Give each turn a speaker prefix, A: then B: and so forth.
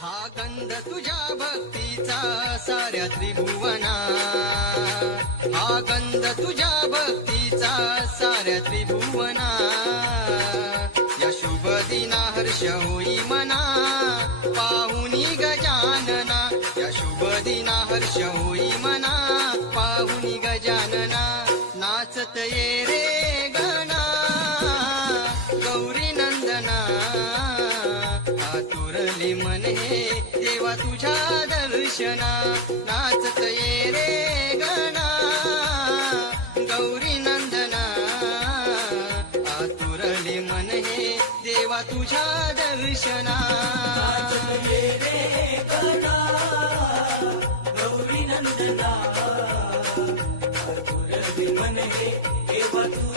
A: हा गंध तुझ्या भक्तीचा साऱ्या त्रिभुवना. हा गंध तुझ्या भक्तीचा साऱ्या त्रिभुवना. या शुभ दिना हर्ष होई मना पाहुनी गजानना या शुभ दिना हर्ष होई मना पाहुनी गजानना नाचत ये आतुरली मने देवा तुझ्या दर्शना नाचत ये रे गणा. गौरी नंदना आतुरली मन हे देवा तुझ्या दर्शना. गौरी नंदना देवा